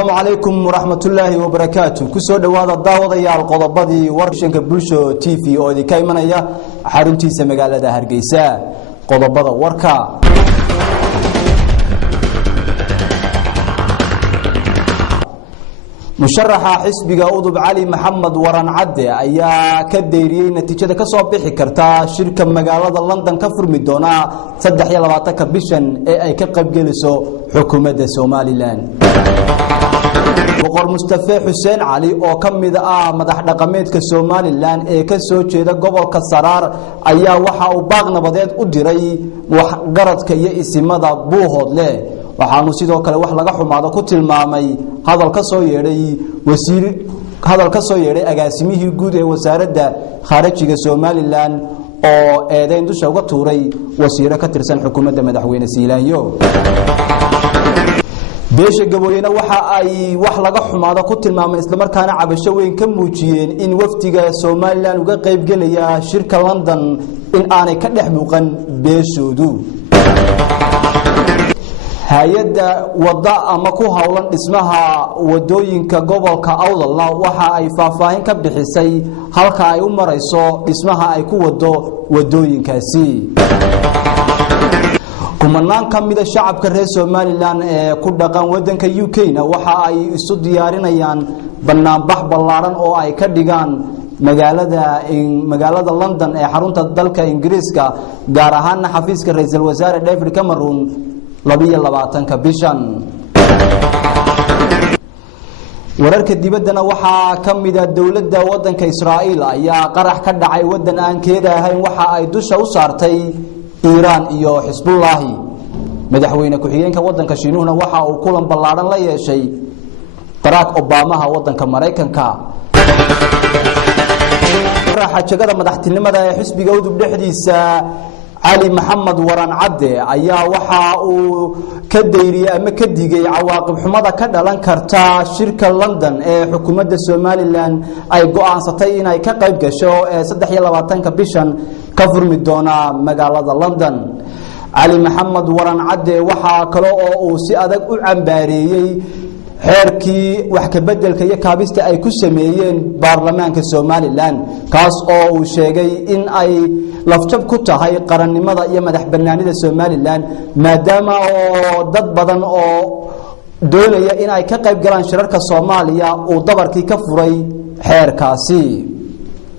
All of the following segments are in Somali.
السلام عليكم ورحمة الله وبركاته كسو دوادا داودايال qodobadii warshanka bulsho TV oo idinka imanaya xaruntiisa magaalada Hargeysa qodobada warka musharaxa xisbiga udub cali maxamed waran cadde ayaa ka deyriyay natiijada ka soo bixi karta shirka magaalada London ka furmi doona 23 bishan ee ay ka qaybgeliso xukuumadda Somaliland boqor Mustafa Xuseen Cali oo kamid ah madax dhaqameedka Somaliland ee ka soo jeeda gobolka Saraar ayaa waxa uu baaq nabadeed u diray wax garadka iyo isimada Buuhoodle waxaanu sidoo kale wax laga xumaado ku tilmaamay hadal ka soo yeeray agaasimihii guud ee wasaaradda kharijiga Somaliland oo eedayn dusha uga tuuray wasiiro ka tirsan xukuumadda madaxweyne Siilaanyo beesha gaboyena waxa ay wax laga xumaado ku tilmaameen isla markaana cabasho weyn ka muujiyeen in waftiga Somaliland uga qayb galaya shirka London in aanay ka dhex muuqan beeshoodu hay'adda wada ama ku hawlan dhismaha wadooyinka gobolka Awdalna waxa ay faahfaahin ka bixisay halka ay u marayso dhismaha ay ku wado wadooyinkaasi kumanaan kamida shacabka reer Somaliland ee ku dhaqan wadanka UK-na waxa ay isu diyaarinayaan banaanbax ballaaran oo ay ka dhigaan magaalada London ee xarunta dalka Ingiriiska gaar ahaan xafiiska ra'iisul wasaare David Cameron 22 bishan wararka dibaddana waxa kamida dawladda wadanka Israa'iil ayaa qarax ka dhacay wadan aan keeda ahayn waxa ay dusha u saartay Iran iyo Hezbollah madaxweyne ku xigeenka wadanka Shiinuhna waxa uu kulan ballaaran la yeeshay Barack Obama wadanka Mareykanka raxajada madaxtinimada ee xisbiga udub dhexdiisa علي محمد وران عدي ayaa waxa uu ka deyriyay ama ka digay cawaaqib xumada ka dhalan karta shirka London ee xukuumadda Somaliland ay go'aansatay in ay ka qayb gasho 23 bishan ka furmi doona magaalada London علي محمد وران عدي waxa kale oo uu si adag u cambaareeyay xeerkii wax ka bedelka iyo kaabista ay ku sameeyeen baarlamaanka Somaliland kaas oo uu sheegay in ay lafjab ku tahay qarannimada iyo madax bannaanida Somaliland maadaama oo dad badan oo doonaya in ay ka qayb galaan shirarka Soomaaliya uu dabarkii ka furay xeerkaasi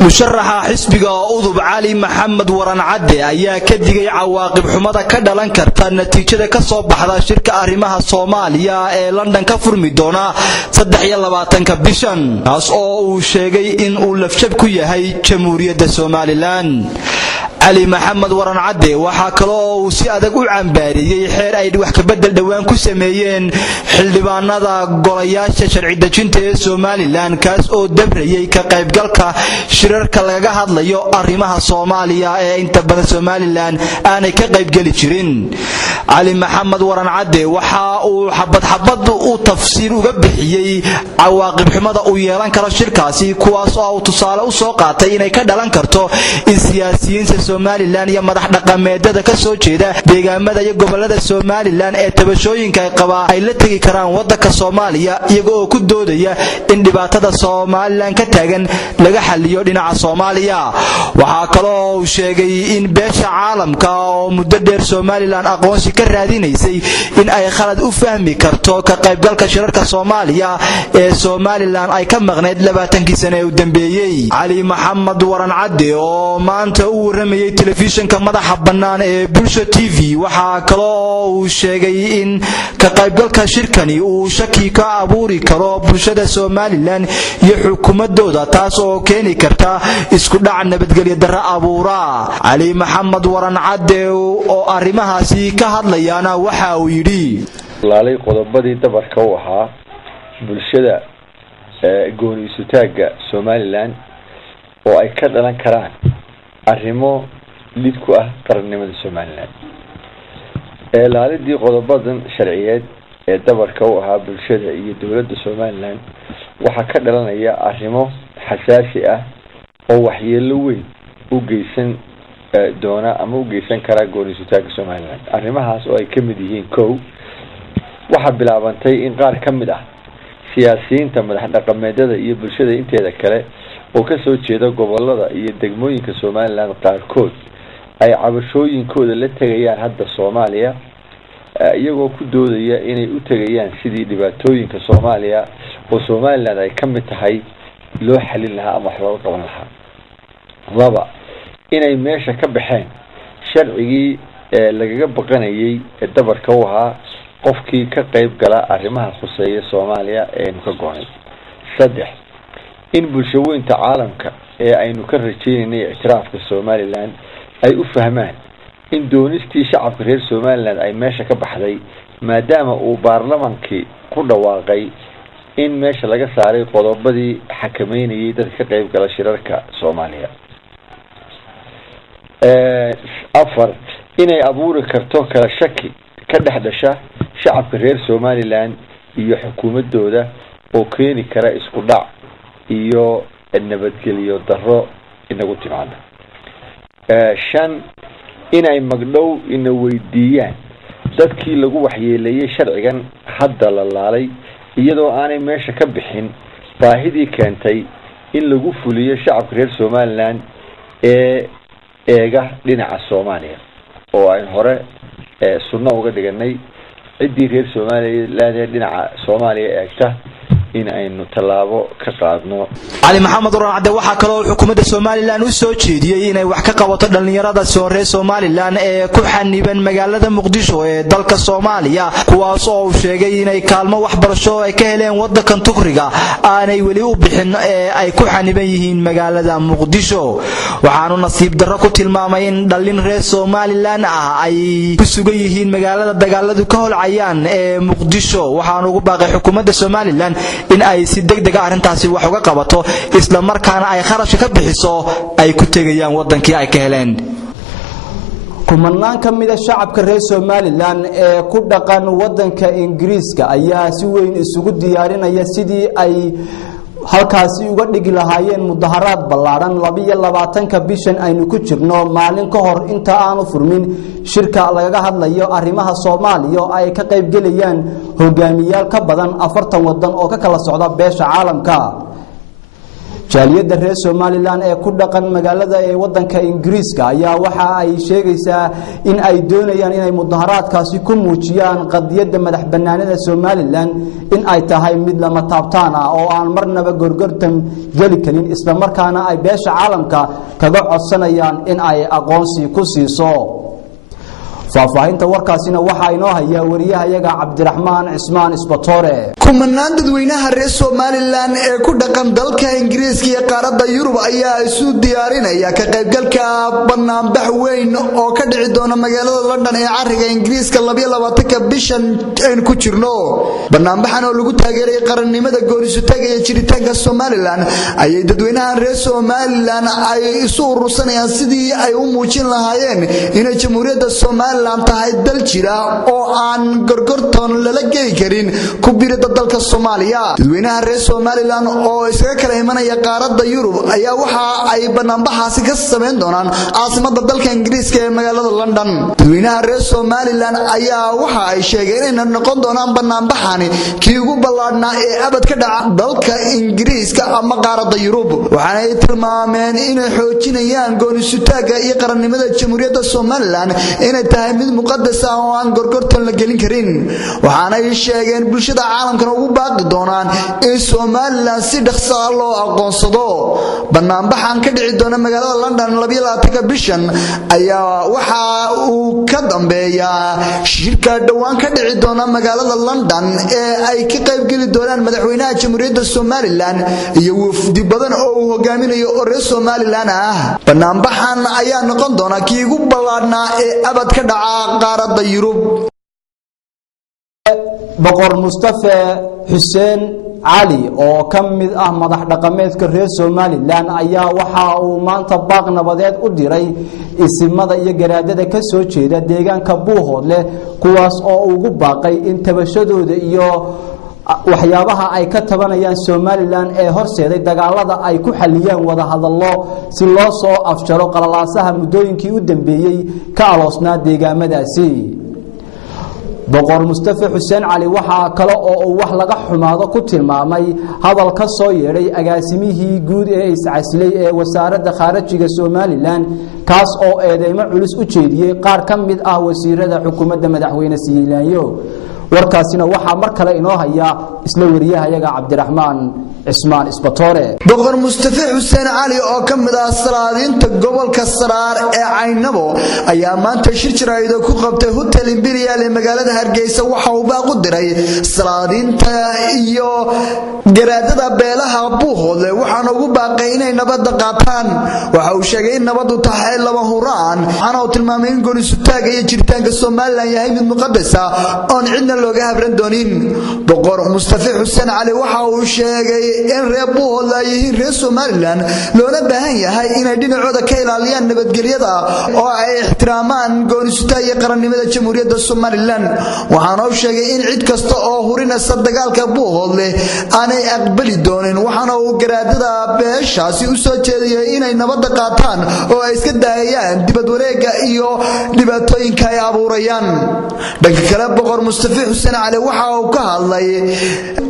musharaxa xisbiga udub cali maxamed waran cadde ayaa ka digay cawaaqib xumada ka dhalan karta natiijada ka soo baxda shirka arrimaha Soomaaliya ee London ka furmi doona 23 bishan taas oo uu sheegay in uu lafjab ku yahay jamhuuriyadda Somaliland علي محمد وران عدي waxa kale oo uu si adag u cambaariyay xeer ay wax ka bedel dhawaan ku sameeyeen xildhibaanada golayaasha sharci dejinta ee Somaliland kaas oo dabrayay ka qaybgalka shirarka laga hadlayo arrimaha Soomaaliya ee inta badan Somaliland aanay ka qayb gali jirin علي محمد وران عدي waxa uu xabad u tafsiir uga bixiyay cawaaqib xumada uu yeelan karo shirkaasi kuwaas oo uu tusaale u soo qaatay inay ka dhalan karto in siyaasiyiinta Somaliland iyo madax dhaqameedada ka soo jeeda deegaamada iyo gobolada Somaliland ee tabashooyinka ay qabaan ay la tagi karaan wadanka Soomaaliya iyaga oo ku doodaya in dhibaatada Somaliland ka taagan laga xalliyo dhinaca Soomaaliya waxa kale oo uu sheegay in beesha caalamka oo muddo dheer Somaliland aqoonsi ka raadinaysay in ay khalad u fahmi karto ka qaybgalka shirarka Soomaaliya ee Somaliland ay ka maqneed 20 sano ee u dambeeyay علي محمد وران عدي oo maanta uu warramay telefishinka madaxa bannaan ee Bulsho TV waxa kale oo uu sheegay in ka qaybgalka shirkani uu shaki ka abuuri karo bulshada Somaliland iyo xukuumadooda taas oo keeni karta isku dhac nabadgelyo darro abuura علي محمد وران عدي oo arrimahaasi ka hadlayana waxa uu yiri laalay qodobadii dabarka u ahaa bulshada gooni isu taaga Somaliland oo ay ka dhalan karaan arrimo lid ku ah qarannimada Somaliland laalidii qodobadan sharciyeed ee dabarka u ahaa bulshada iyo dawladda Somaliland waxa ka dhalanaya arrimo xasaasi ah oo waxyeello weyn u geysan doona ama u geysan kara gooni isu taaga Somaliland arrimahaas oo ay kamid yihiin waxa bilaabantay in qaar kamid ah siyaasiyiinta madax dhaqameedyada iyo bulshada inteeda kale oo ka soo jeeda gobolada iyo degmooyinka Soomaaliland qaarkood ay cabashooyinkooda la tagayaan hadda Soomaaliya iyagoo ku doodaya inay u tagayaan sidii dhibaatooyinka Soomaaliya oo Soomaaliland ay ka mid tahay loo xalin lahaa ama wax loo qaban lahaa. laba inay meesha ka baxeen sharcigii lagaga baqanayay dabarka u ahaa qofkii ka qayb gala arrimaha khuseeya Soomaaliya ee ka go'ay. saddex in bulshooyinka caalamka ee aynu ka rajeynay ictiraafka Soomaaliland ay u fahmaan in doonistii shacabka reer Soomaaliland ay meesha ka baxday maadaama uu baarlamaankii ku dhawaaqay in meesha laga saaray qodobadii xakameynayay dadka ka qayb gala shirarka Soomaaliya. afar inay abuuri karto kala shaki ka dhexdhasha shacabka reer Soomaaliland iyo xukuumadooda oo keeni kara isku dhac iyo nabadgelyo darro inagu timaada. shan inay magdhow ina weydiiyaan dadkii lagu waxyeeleeyay sharcigan hadda la laalay iyadoo aanay meesha ka bixin baahidii keentay in lagu fuliyo shacabka reer Soomaaliland ee eega dhinaca Soomaaliya oo ay hore sunno uga dhiganay cidii reer Soomaaliland ee dhinaca Soomaaliya eegta in aynu talaabo ka qaadno. Ali Maxamed Warancade waxa kale oo xukuumadda Soomaaliland u soo jeediyay inay wax ka qabato dhalinyarada soo reer Soomaaliland ee ku xaniban magaalada Muqdisho ee dalka Soomaaliya kuwaas oo uu sheegay inay kaalmo waxbarasho ay ka heleen wadankan Turkiga aanay wali u bixin ee ay ku xaniban yihiin magaalada Muqdisho. waxaanu nasiib darro ku tilmaamay in dhalin reer Soomaaliland ay ku sugan yihiin magaalada dagaaladu ka holcayaan ee Muqdisho. waxaanu ugu baaqay xukuumadda Soomaaliland in ay si degdeg ah arintaasi wax uga qabato isla markaana ay kharash ka bixiso ay ku tagayaan wadankii ay ka heleen. kumanaan ka mid ah shacabka reer Soomaaliland ee ku dhaqan wadanka Ingiriiska ayaa si weyn isugu diyaarinaya sidii ay halkaasi uga dhigi lahaayeen mudaharaad ballaaran 22ka bishan aynu ku jirno maalin ka hor inta aanu furmin shirka lagaga hadlayo arrimaha Soomaaliya ay ka qayb galayaan hogaamiyaal ka badan 40 wadan oo ka kala socda beesha caalamka. jaaliyada reer Soomaaliland ee ku dhaqan magaalada ee wadanka Ingiriiska ayaa waxa ay sheegaysaa in ay doonayaan inay mudaharaadkaasi ku muujiyaan qadiyada madax banaanida Soomaaliland in ay tahay mid lama taabtaan ah oo aan marnaba gorgortan gali karin isla markaana ay beesha caalamka kaga codsanayaan in ay aqoonsi ku siiso. faafahinta warkaasina waxa inoo haya wariyahayaga Cabdiraxmaan Cismaan Isbatoore. kumanaan dadweynaha reer Soomaaliland ee ku dhaqan dalka Ingiriiska iyo qaaradda Yurub ayaa isu diyaarinaya ka qaybgalka banaanbax weyn oo ka dhici doona magaalada London ee cariga Ingiriiska 22ka bishan aynu ku jirno. banaanbaxan oo lagu taageeray qarannimada go'aansataga ee jiritaanka Soomaaliland ayay dadweynaha reer Soomaaliland ay isu urursanayaan sidii ay u muujin lahaayeen in jamhuuriyadda Soomaaliland tahay dal jira oo aan gorgortan lala geli karin ku biirada dalka Soomaaliya. dadweynaha reer Soomaaliland oo isaga kala imanaya qaaradda Yurub ayaa waxa ay banaanbaxaasi ka sameyn doonaan caasimadda dalka Ingiriiska ee magaalada London. dadweynaha reer Soomaaliland ayaa waxa ay sheegeen in noqon doonaan banaanbaxani kii ugu ballaadhnaa ee abad ka dhaca dalka Ingiriiska ama qaaradda Yurub. waxaana ay tilmaameen inay xoojinayaan go'aansataga iyo qarannimada jamhuuriyadda Soomaaliland inay tahay mid muqadas ah oo aan gorgortan la gelin karin. waxaana ay sheegeen bulshada caalamkana ugu baaqi doonaan in Soomaaliland si dhaqso ah loo aqoonsado. banaanbaxan ka dhici doona magaalada London 22ka bishan ayaa waxa uu ka dambeeyaa shirka dhawaan ka dhici doona magaalada London ee ay ka qayb gali doonaan madaxweynaha jamhuuriyadda Soomaaliland iyo wafdi badan oo uu hogaaminayo oo reer Soomaaliland ah. banaanbaxan ayaa noqon doona kii ugu ballaadhnaa ee abad ka dhaca qaaradda Yurub. boqor Mustafa Xuseen Ali oo ka mid ah madax dhaqameedka reer Soomaaliland ayaa waxa uu maanta baaq nabadeed u diray isimada iyo garaadada ka soo jeeda deegaanka Buuhoodle kuwaas oo ugu baaqay in tabashadooda iyo waxyaabaha ay ka tabanayaan Soomaaliland ee horseeday dagaalada ay ku xaliyaan wada hadallo si loo soo afjaro qalalaasaha muddooyinkii u dambeeyay ka aloosnaa deegaamadaasi. boqor Mustafa Xuseen Cali waxa kale oo uu wax laga xumaado ku tilmaamay hadal ka soo yeeray agaasimihii guud ee iscasilay ee wasaaradda khaarijiga Soomaaliland kaas oo eedeymo culus u jeediyay qaar ka mid ah wasiirada xukuumadda madaxweyne Siilaanyo warkaasina waxa mar kale inoo haya isla wariyahayaga Cabdiraxmaan Ismaan Isbatoore boqor Mustafa Xuseen Cali oo ka mid ah salaadiinta gobolka Saraar ee Caynabo ayaa maanta shir jiraaydo ku qabtay hotel Imperial ee magaalada Hargeysa waxa uu baaq u diray salaadiinta iyo garaadada beelaha Buuhoodle waxaana ugu baaqay inay nabad qaataan waxa uu sheegay in nabadu tahay laba huraan waxaana uu tilmaamay in go'aansutaaga iyo jiritaanka Soomaaliland yahay mid muqadas ah oo cidna looga habran doonin boqor Mustafa Xuseen Cali waxa uu sheegay in reer Buuhoodle ay yihiin reer Soomaaliland loona baahan yahay inay dhinacooda ka ilaaliyaan nabadgelyada oo ay ixtiraamaan go'aansutaaga iyo qarannimada Jamhuuriyadda Soomaaliland waxaana uu sheegay in cid kasta oo hurinaysa dagaalka Buuhoodle aanay aqbali doonin waxaana uu garaadada beeshaasi u soo jeediyay inay nabad qaataan oo ay iska daayaan dibad wareega iyo dhibaatooyinka ay abuurayaan dhanka kale boqor Mustafa Xuseen Cali waxa uu ka hadlay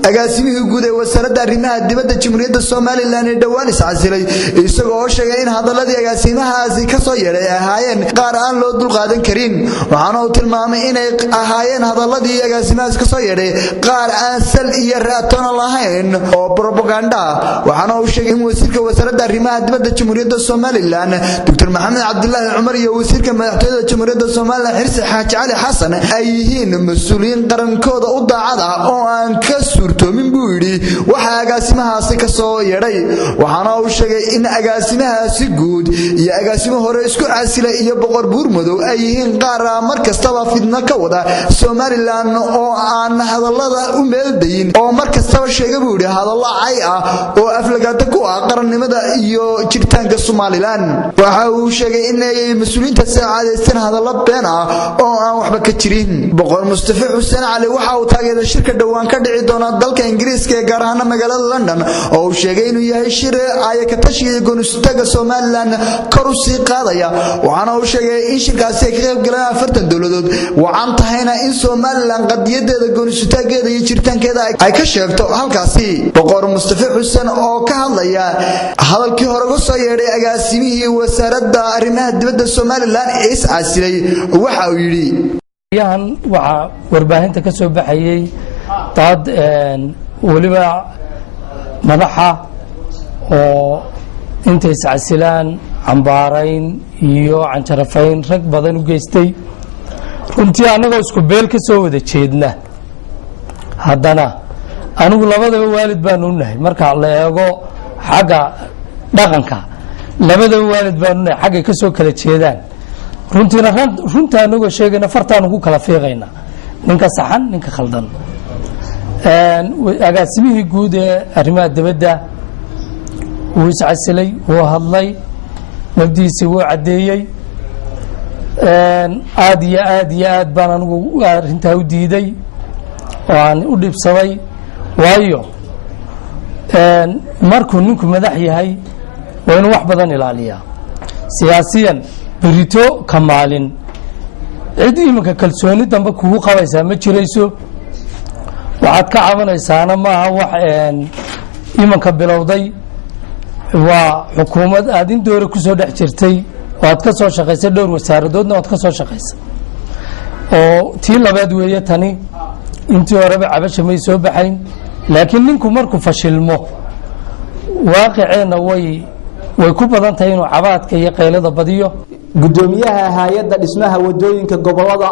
agaasimihii guud ee wasaaradda arrimaha dibadda Jamhuuriyadda Soomaaliland ee dhawaan iscasilay isagoo sheegay in hadaladii agaasimahaasi ka soo yeeray ahaayeen qaar aan loo dul qaadan karin waxaana uu tilmaamay inay ahaayeen hadaladii agaasimahaasi ka soo yeeray qaar aan sal iyo raatoon lahayn oo propaganda waxaana uu sheegay in wasiirka wasaaradda arrimaha dibadda Jamhuuriyadda Soomaaliland Dr. Maxamed Cabdullaahi Cumar iyo wasiirka madaxtooyada Jamhuuriyadda Soomaaliland Xirsi Xaaji Cali Xasan ay yihiin mas'uuliyiin qarankooda u daacad ah oo aan ka suurtoomin buu yiri waxa agaasimahaasi ka soo yeeray waxaana uu sheegay in agaasimahaasi guud iyo agaasimo hore isku casilay iyo boqor Buurmadow ay yihiin qaar markastaba fidna ka wada Soomaaliland oo aan hadallada u meeldayn oo markastaba sheegay buu yiri hadallo cay ah oo aflagaada ku ah qarannimada iyo jiritaanka Soomaaliland waxa uu sheegay in ay mas'uuliyiinta saacadeysan hadallo been ah oo aan waxba ka jirin boqor Mustafa Xuseen Cali waxa uu taageeray shirka dhawaan ka dhici doona dalka Ingiriiska ee gaar ahaan magaalada London oo uu sheegay inuu yahay shir ay ka tashiga go'aansutaaga Soomaaliland kor u sii qaadaya waxaana uu sheegay in shirkaasi ay ka qayb galaan 40 dawladood waxaan tahayna in Soomaaliland qadiyadeeda go'aansutaageeda iyo jiritaankeeda ay ka sheegto halkaasi boqor Mustafa Xuseen oo ka hadlaya hadalkii hore uga soo yeeray agaasimihii wasaaradda arrimaha dibadda Soomaaliland ee iscasilay waxa uu yiri yahan waxa warbaahinta ka soo baxayay dad waliba madaxa oo intay iscasilaan cambaarayn iyo canjarafayn rag badan u geystay runtii anagoo isku beel ka soo wada jeedna haddana anigu labadaba waalid baan u nahay marka la eego xagga dhaqanka labadaba waalid baan u nahay xagga ka soo kala jeedaan runta anagoo sheegayna fartaan ugu kala fiiqayna ninka saxan ninka khaldan agaasimihii guud ee arrimaha dibadda wuu iscasilay wuu hadlay nabdiisa wuu cadeeyay aad iyo aad baan anigu arrintaa u diiday oo aan u dhibsaday waayo markuu ninku madax yahay waa inuu wax badan ilaaliyaa siyaasiyan بريتو كمالين عدي إمك كلسوني دم كوه قويسا ما جريسو وعاد كعبنا إنسانا ما هو إمك بلودي وحكومة أدين دور كسر دحجرتي وعاد كسر شقيس دور وساردودنا وعاد كسر شقيس أو تيل لبعد ويا تاني أنتوا ربع عبش ما يسوي بحين لكن منكم مركو فشل مو واقعنا way ku badan tahay inuu cabaadka iyo qaylada badiyo gudoomiyaha hay'adda dhismaha wadooyinka gobolada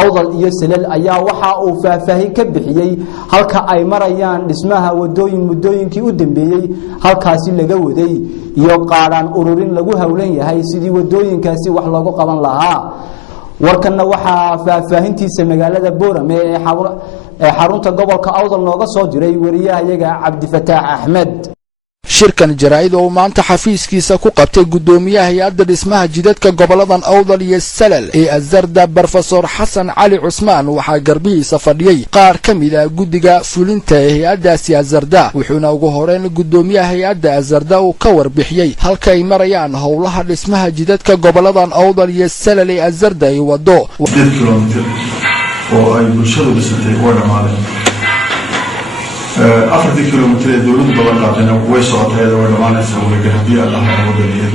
Awdal iyo Salal ayaa waxa uu faahfaahin ka bixiyay halka ay marayaan dhismaha wadooyinkii u dambeeyay halkaasi laga waday iyo qaadaan ururin lagu hawlan yahay sidii wadooyinkaasi wax loogu qaban lahaa warkana waxa faahfaahintiisa magaalada Boorame ee xarunta gobolka Awdal nooga soo diray wariyahayaga Cabdifataax Axmed shirkan jaraa'id oo maanta xafiiskiisa ku qabtay gudoomiyaha hay'adda dhismaha jidadka goboladan Awdal iyo Salal ee Azarda Professor Xasan Cali Cusmaan waxa garbihiisa fadhiyay qaar kamid ah gudiga fulinta ee hay'addaasi Azarda wuxuuna ugu horeyn gudoomiyaha hay'adda Azarda uu ka warbixiyay halka ay marayaan howlaha dhismaha jidadka goboladan Awdal iyo Salal ee Azarda ay wado oo ay bulshadu dhisatay way dhammaadeen 4 kilomitir ee dowladda balan qaadana way socotay oo way dhammaanaysaa weliba haddii Allah wadada leeyahay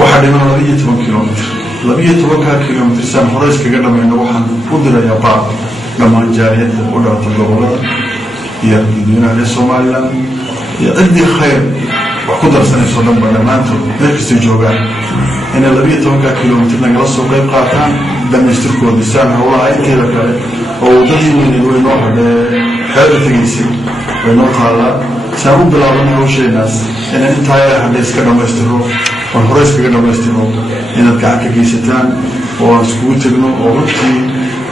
waxaa dhiman 12 kilomitir 12 kilomitir san hore iskaga dhamayno waxaan u dirayaa baaq dhammaan jaaliyadda u dhalatay gobolada iyo dadweynaha Soomaaliland iyo cidii khayr wax ku darsanayso dhanba dhammaantood meel kasta joogaan in 12 kilomitir nagala soo qayb qaataan dhammaystirkooda saan hawlaha inteeda kale oo dadii weyn oo hadee xeelad tagaysay way noo taalaa saan u bilaabnay hawsheenaas in intaa hadee iska dhammaystiro oo hore iskaga dhammaystiro inaad gacan ka geysataan oo aan iskugu tagno oo runtii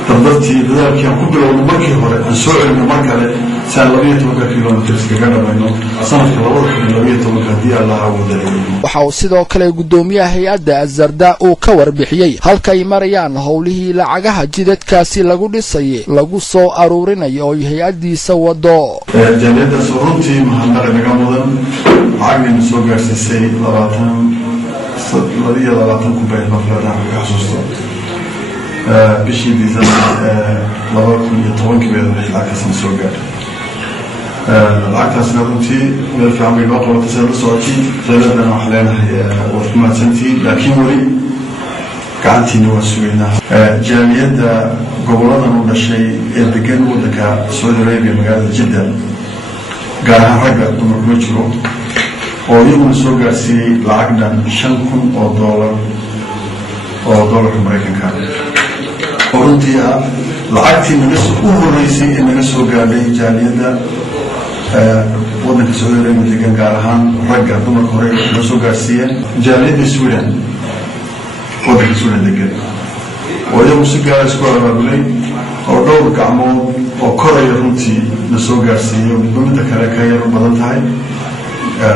dardartii dadaalkii aan ku bilowno markii hore aan soo celino mar kale saan 12 kilomitir iskaga dhamayno sanadka 2012 haddii Allah wadaleeyo. waxa uu sidoo kale gudoomiyaha hay'adda Azarda uu ka warbixiyay halka ay marayaan howlihii lacagaha jidadkaasi lagu dhisay lagu soo aruurinayo oo hay'adiisa wado. jaaliyadda runtii mahadnaq naga mudan lacagna soo gaarsiisay 20 ku bay maflada xasuusto bishii December 2010 beed lacagtaas soo gaaray lacagtaasna runtii meel fiican bay noo qabatay sida la socotay dowladana wax leenahay wad ku mahadsantii laakiin weli gacantiina waa sugaynaa jaaliyadda goboladan u dhashay ee degan waddanka Saudi Arabia magaalada Jeddah gaar ahaan ragga dumarku ma jiro oo iyaguna soo gaarsiiyey lacag dhan $5,000 oo doolarka Mareykanka oo runtii lacagtii naga u horeysay ee naga soo gaadhay jaaliyadda waddanka Saudi Arabia degan gaar ahaan ragga dumarka hore la soo gaarsiiyeen jaaliyadda Sweden waddanka Sweden degan oo iyagu si gaar isku abaabulay oo dhowr gacmood oo koraya runtii la soo gaarsiiyey oo midba kale ka yar badan tahay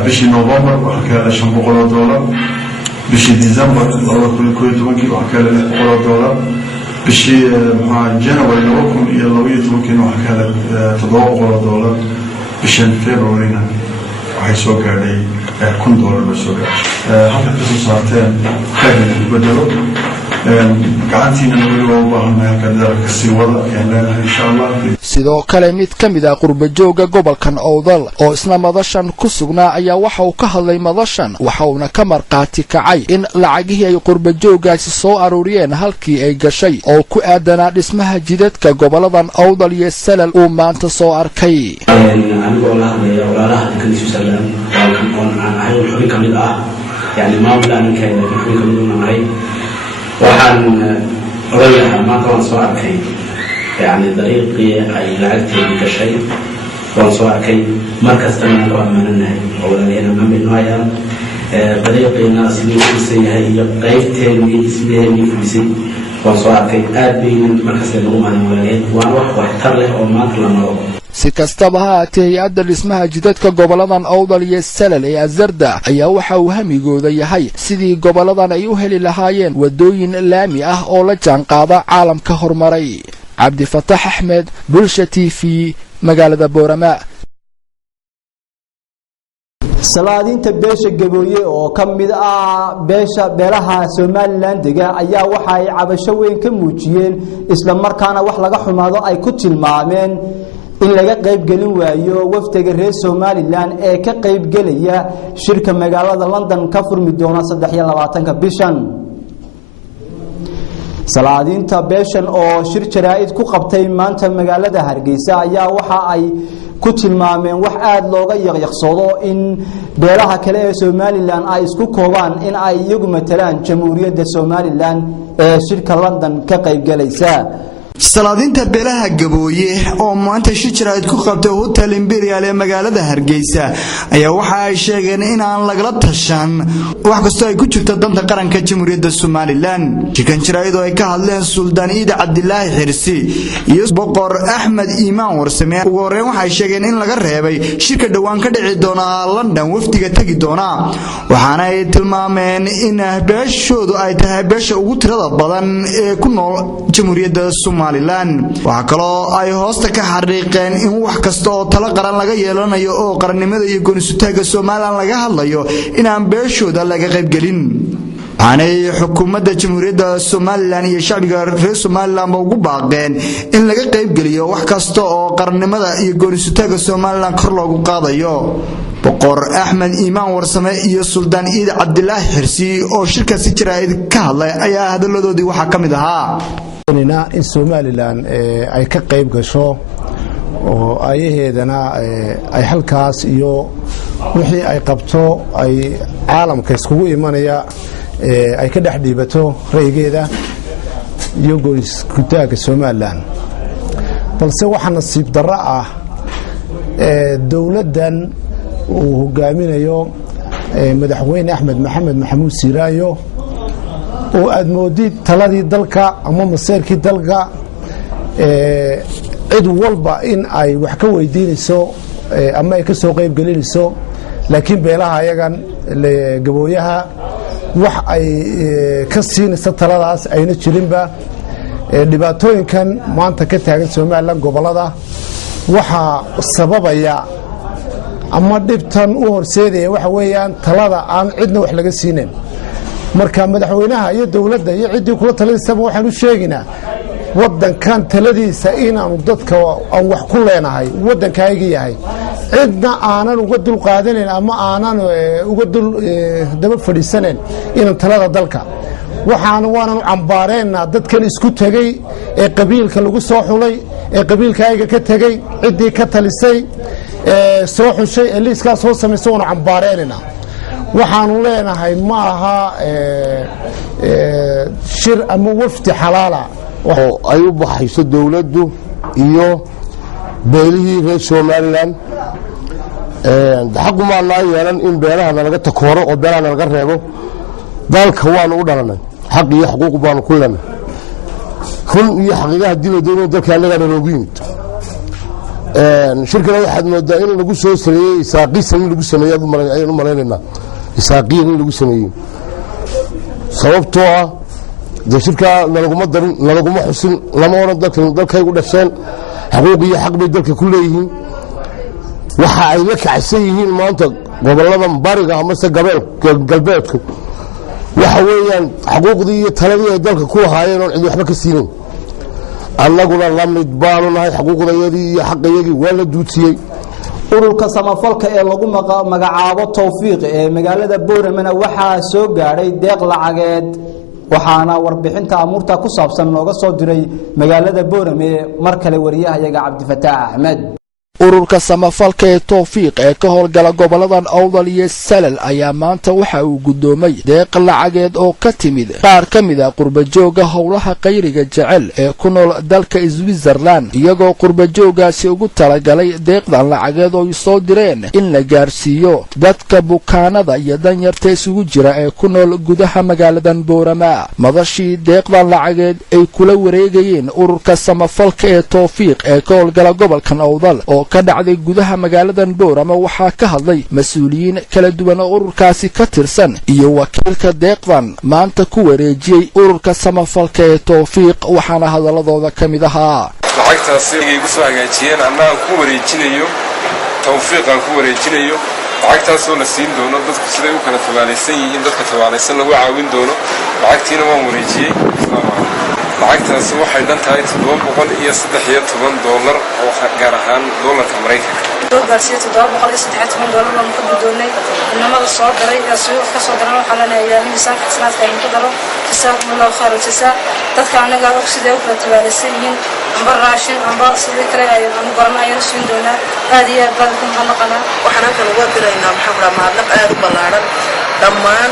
bishii November waxaa ka helay $500 bishii December 2012 waxaa ka helay $100 bishii January 2012 waxaa ka helay $700 bishii February waxay soo gaadhay $1,000 la soo gaadhay halka ka soo saarteen qayb bedelo gacantiina weli waa u baahannahay halka dadaalka sii wada ayaan leenahay insha Allah. sidoo kale mid ka mid ah qurbajooga gobolkan Awdal oo isna madashan ku sugnaa ayaa waxa uu ka hadlay madashan waxa uuna ka marqaati kacay in lacagihii ay qurbajoogaasi soo aruuriyeen halkii ay gashay oo ku aadanaa dhismaha jidadka goboladan Awdal iyo Salal uu maanta soo arkay. anigoo la hadlaya walaalaha deegaanka Salal oo aan ahay xubin ka mid ah yani maamulka xubin ka mid ah waxaan oranayna maanta waan soo arkay يعني طريقي أي لعبتي كشيء وانصاركي مركز تمام وأماننا أولادنا من بالنهاية طريقي ناس يمسي هي قيفتين يسميه يفلسي وانصاركي أبين مركز الأمة الأولاد وأنا واحد له أو ما طلعنا si kastaba ha ahaatee hay-adda dhismaha jidadka goboladan Awdal iyo Salal ee Azarda ayaa waxa uu hamigooda yahay sidii goboladan ay u heli lahaayeen wadooyin laami ah oo la jaanqaada caalamka horumaray. Cabdi Fataax Axmed, Bulsha TV, magaalada Boorama. salaadiinta beesha Gabooye oo kamid ah beelaha Somaliland ayaa waxa ay cabasho weyn ka muujiyeen isla markaana wax laga xumaado ay ku tilmaameen in laga qayb galin waayo wafdiga reer Somaliland ee ka qayb galaya shirka magaalada London ka furmi doona 23 bishan. salaadiinta beeshan oo shir jaraa'id ku qabtay maanta magaalada Hargeysa ayaa waxa ay ku tilmaameen wax aad looga yaqyaqsado in beelaha kale ee Somaliland ay isku koobaan in ay iyagu matalaan jamhuuriyadda Somaliland ee shirka London ka qayb galaysa. salaadiinta beelaha Gabooye oo maanta shijraad ku qabtay hotel Imperial ee magaalada Hargeysa ayaa waxa ay sheegeen in aan lagala tashan wax kasta ay ku jirto danta qaranka jamhuuriyadda Somaliland. Jikan jiraayad oo ay ka hadleen Suldaan Iida Cabdilaahi Xirsi iyo Boqor Axmed Iimaan Warsame ugu horreyn waxay sheegeen in laga reebay shirka dhawaan ka dhici doona London wafdiga tagi doona waxaana ay tilmaameen in beeshoodu ay tahay beesha ugu tirada badan ee ku nool jamhuuriyadda Somaliland. waxa kaloo ay hoosta ka xariiqeen in wax kasta oo talo qaran laga yeelanayo oo qarannimada iyo go'aansutaaga Soomaaliland laga hadlayo in aan beeshooda laga qayb galin. waxaanay xukuumadda jamhuuriyadda somalilan iyo shacbiga reer somalilanba ugu baaqeen in laga qaybgeliyo wax kasta oo qarannimada iyo goonisutaaga somalilan kor loogu qaadayo boqor axmed iimaan warsame iyo suldaan iid cabdilaahi xirsi oo shirkaasi jaraa'id ka hadlay ayaa hadalladoodii waxaa ka mid ahaa in somalilan ay ka qayb gasho oo ayaheedana ay halkaas iyo wixii ay qabto ay caalamka iskugu imanaya ay ka dhex dhiibato ra'yigeeda iyo goonisutaaga somalilan balse waxaa nasiib darro ah dowladdan uu hogaaminayo madaxweyne axmed maxamed maxamuud siiraayo oo aad moodid taladii dalka ama maseerkii dalka cid walba in ay wax ka weydiinayso ama ay ka soo qayb gelinayso laakiin beelaha ayagan gabooyaha wax ay ka siinayso taladaas ayna jirinba dhibaatooyinkan maanta ka taagan somalilan gobolada waxaa sababaya ama dhibtan u horseedaya waxa weeyaan talada aan cidna wax laga siinayn marka madaxweynaha iyo dowladda iyo ciddii kula taladiisaba waxaan u sheegaynaa waddankan taladiisa inaanu dadka aan wax ku leenahay waddankayga yahay cidna aanan uga dul qaadanayn ama aanan uga dul daba fadhiisanayn inaan talada dalka waanan u cambaareynaa dadkan isku tegey ee qabiilka lagu soo xulay ee qabiilkayga ka tegey ciddii ka talisay soo xushay ee liiskaa soo samaysay waanu cambaareynayna waxaanu leenahay ma aha shir ama wafdi xalaala oo ay u baxayso dowladdu iyo beelihii reer somalilan xaqumaanaa yeelan in beelahana laga takooro oo beelahana laga reebo dalka waanu u dhalanay xaq iyo xuquuq baanu ku leenay run iyo xaqiiqa haddii la doonayo dalka annagaana loogu yimid shirkana waxaad moodaa in lagu soo sameeyey isaaqiisan in lagu sameeyey ayaan u malaynaynaa isaaqiyan in lagu sameeyey sababtoo ah dee shirkaa nalaguma darin nalaguma xusin lama odhan dalkaygu dhasheen xuquuq iyo xaq bay dalka ku leeyihiin waxa ay la kacsan yihiin maanta gobolladan bariga amase galbeedku waxa weeyaan xuquuqdii iyo taladii ay dalka ku lahaayeen oon cid waxba ka siinayn annaguna la mid baanu nahay xuquuqdayadii iyo xaqayagii waa la duudsiyey ururka samafalka ee lagu magacaabo tawfiiq ee magaalada Boorama waxaa soo gaaray deeq lacageed waxaana warbixinta amuurta ku saabsan looga soo diray magaalada Boorama mar kale wariyahayaga Cabdifataax Ahmed ururka samafalka ee tawfiiq ee ka howlgala goboladan awdal iyo salal ayaa maanta waxa uu gudoomay deeq lacageed oo ka timid qaar ka mid ah qurbajooga howlaha qayriga jecel ee ku nool dalka Switzerland iyagoo qurbajoogaasi ugu talagalay deeqdan lacageed oo soo direen in la gaarsiiyo dadka bukaanada iyo danyarta isugu jira ee ku nool gudaha magaaladan Boorama madashii deeqdan lacageed ay kula wareegayeen ururka samafalka ee tawfiiq ee ka howlgala gobolkan awdal oo ka dhacday gudaha magaaladan Boorama waxaa ka hadlay mas'uuliyiin kala duwan oo ururkaasi ka tirsan iyo wakiilka deeqdan maanta ku wareejiyay ururka samafalka ee tawfiiq waxaana hadaladooda kamid ahaa lacagtaasi ay igu soo hagaajiyeen annaga ku wareejinayo tawfiiqan ku wareejinayo lacagtaas oo la siin doono dadku siday u kala tabaalaysan yihiin dadka tabaalaysan lagu caawin doono lacagtiina waan wareejiyay lacagtaasi waxay dhan tahay $713 oo gaar ahaan doolarka Mareykanka gaarsiyo $713 oo ku doonay inamada soo garay suuq ka soo garan waxa la leeyahay miisaan xisnaadka ay ku daro jazakumullahu khairan jazaa dadka anaga oo sidoo kale tabaalaysan yihiin amba raashin amba sidoo kale ay aan garanayno siin doona aad iyo aad baan ku mahadnaqana waxaan kan uga diraynaa maxaa mahadnaq aad u ballaaran dhammaan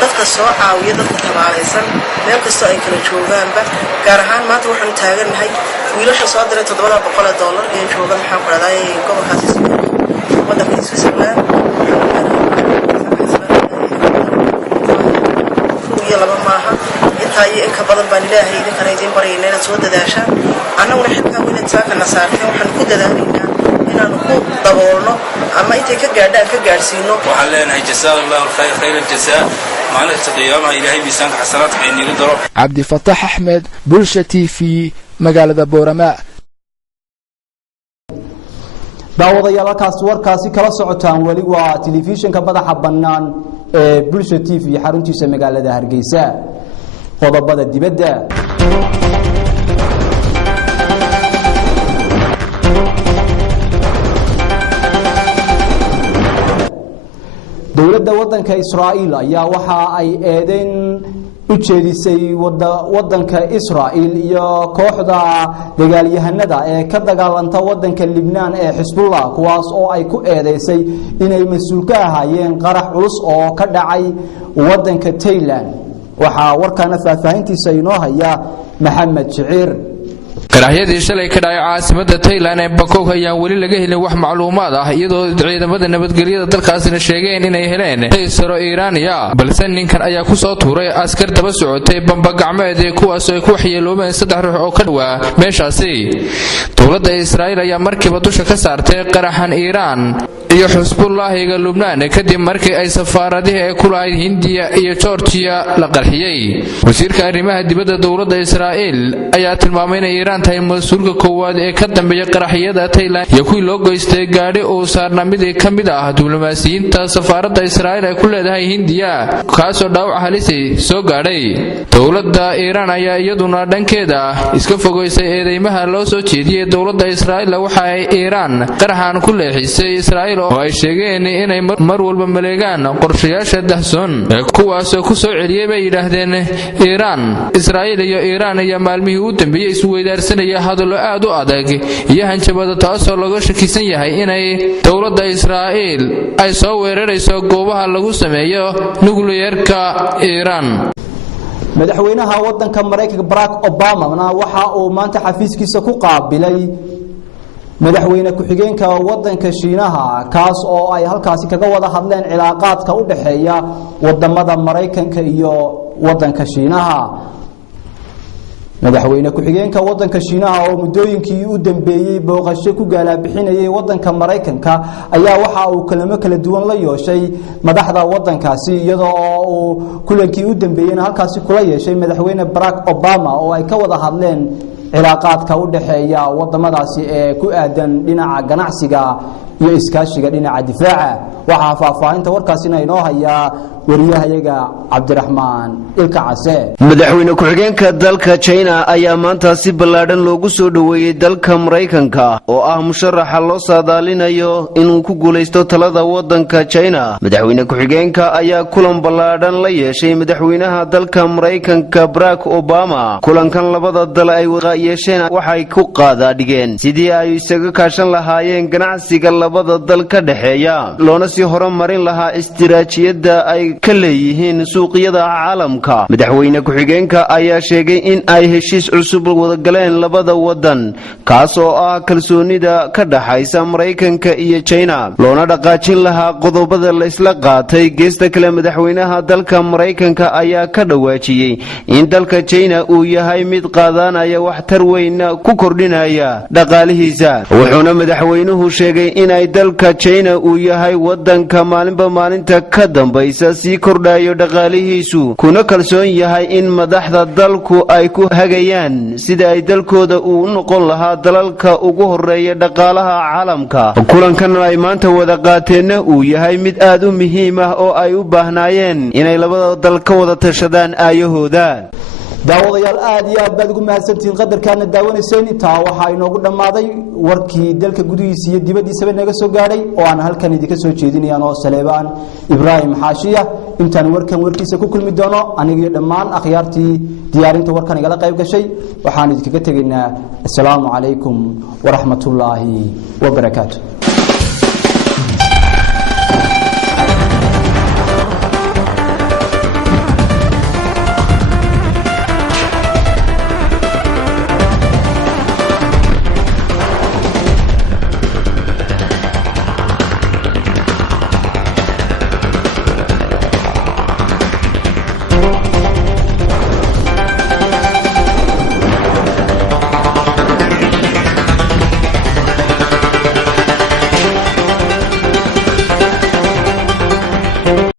dadka soo caawiya dadka tabaalaysan meel kasta ay kala joogaanba gaar ahaan maanta waxaan taaganahay wiilasha soo diray $700 ee jooga maxaa ku dhacay gobolkaas waddanka Switzerland iyo laba maaha intaa iyo in ka badan baan ilaahay idin kana idin barayna inaad soo dadaashaan annaguna xilka weyn saakana saartay waxaan ku dadaalaynaa inaan ku daboolno ama intay ka gaadhaan ka gaarsiino waxaan leenahay jazaakallahu khayran jazaa maalinta qiyaamaha ilaahay miisaanka xasanaadka ay nigu daro Cabdifataax Ahmed Bulsha TV magaalada Boorama daawadayaal halkaas warkaasi kala socotaan wali waa telefishinka madaxa bannaan ee Bulsho TV xaruntiisa magaalada Hargeysa. Qodobada dibadda dowladda wadanka Israa'iil ayaa waxa ay eedeyn u jeedisay wadanka Israa'iil iyo kooxda dagaalyahanada ee ka dagaalanta wadanka Lebanon ee Hezbollah kuwaas oo ay ku eedeysay inay mas'uul ka ahaayeen qarax culus oo ka dhacay wadanka Thailand. waxa warkana faahfaahintiisa inoo haya Maxamed Shiciir. qaraxyadii shalay ka dhacay caasimadda Thailand ee Bangkok ayaan weli laga helin wax macluumaad ah iyadoo ciidamada nabadgelyada dalkaasina sheegeen inay heleen taysaro Iiraaniya balse ninkan ayaa ku soo tuuray askar daba socotay bamba gacmeed kuwaas oo ku waxyeeloobeen 3 ruux oo ka dhawaa meeshaasi. dowladda Israa'iil ayaa markiiba dusha ka saartay qaraxan Iiraan iyo Hezbollahiga Lebanon kadib markii ay safaaradaha ay ku lahayd Hindiya iyo Georgia la qarxiyay. wasiirka arrimaha dibadda dowladda Israa'iil ayaa tilmaamay in Iiraan tahay mas'uulka koowaad ee ka dambeeya qaraxyada Thailand iyo kuwii loo goystay gaadhi oo saarna mid ka mid ah diblomaasiyiinta safaaradda Israa'iil ay ku leedahay Hindiya kaasoo dhaawac halis soo gaadhay. dowladda Iiraan ayaa iyaduna dhankeeda iska fogeysay eedeymaha loo soo jeediyay dowladda Israa'iil waxa ay Iiraan qaraxan ku leexisay Israa'iil oo ay sheegeen inay mar walba maleegaan qorshayaasha dahsoon kuwaas oo ku soo celiyay bay yiraahdeen Iiraan. Israa'iil iyo Iiraan ayaa maalmihii u dambeeyay isu weydaarsanaya hadallo aad u adag iyo hanjabada taasoo laga shakisan yahay inay dowladda Israa'iil ay soo weerarayso goobaha lagu sameeyo nukliyeerka Iiraan. madaxweynaha wadanka Mareykanka Barack Obama waxa uu maanta xafiiskiisa ku qaabilay madaxweyne ku-xigeenka wadanka Shiinaha kaas oo ay halkaasi kaga wada hadleen cilaaqaadka u dhaxeeya wadamada Mareykanka iyo wadanka Shiinaha. madaxweyne ku-xigeenka wadanka Shiinaha oo muddooyinkii u dambeeyay booqasho ku gaalabixinayay wadanka Mareykanka ayaa waxa uu kalamo kala duwan la yeeshay madaxda wadankaasi iyadoo uu kulankii u dambeeyay halkaasi kula yeeshay madaxweyne Barack Obama oo ay ka wada hadleen cilaaqaadka u dhaxeeya wadamadaasi ee ku aadan dhinaca ganacsiga iyo iskaashiga dhinaca difaaca. waxa faahfaahinta warkaasina inoo haya wariyahayaga Cabdiraxmaan Ilka Case. madaxweyne ku-xigeenka dalka China ayaa maanta si ballaadhan loogu soo dhaweeyay dalka Mareykanka oo ah musharaxa loo saadaalinayo inuu ku guuleysto talada wadanka China. madaxweyne ku-xigeenka ayaa kulan ballaadhan la yeeshay madaxweynaha dalka Mareykanka Barack Obama. kulankan labada dal ay yeesheen waxay ku qaadadhigeen sidii ay isaga kaashan lahaayeen ganacsiga labada dal ka dhaxeeya loona sii horumarin lahaa istiraatiijiyadda ay ka leeyihiin suuqyada caalamka. madaxweyne ku-xigeenka ayaa sheegay in ay heshiis cusub wada galeen labada wadan kaas oo ah kalsoonida ka dhaxaysa Mareykanka iyo China loona dhaqaajin lahaa qodobada la isla qaatay. geesta kale madaxweynaha dalka Mareykanka ayaa ka dhawaajiyay in dalka China uu yahay mid qaadanaya waxtar weyn ku kordhinaya dhaqaalihiisa. wuxuuna madaxweynuhu sheegay in ay dalka China uu yahay wadanka maalinba maalinta ka dambaysa sii kordhayo dhaqaalihiisu kuna kalsoon yahay in madaxda dalku ay ku hagayaan sida ay dalkooda u noqon lahaa dalalka ugu horeeya dhaqaalaha caalamka. kulankan ay maanta wada qaateen uu yahay mid aad u muhiim ah oo ay u baahnaayeen inay labada dal ka wada tashadaan aayahooda. daawadayaal aad iyo aad baad ugu mahadsantihiin qadarkaana daawanayseen intaa waxaa inoogu dhammaaday warkii dalka gudihiisa iyo dibaddiisaba naga soo gaadhay oo aan halkan idinka soo jeedinayaan oo Saleebaan Ibraahim Xaashiya. intaan warkiisa ku kulmi doono aniga iyo dhammaan akhyaartii diyaarinta warkan igala qayb gashay waxaan idinkaga tegaynaa assalaamu calaykum waraxmatullaahi wabarakaatuh.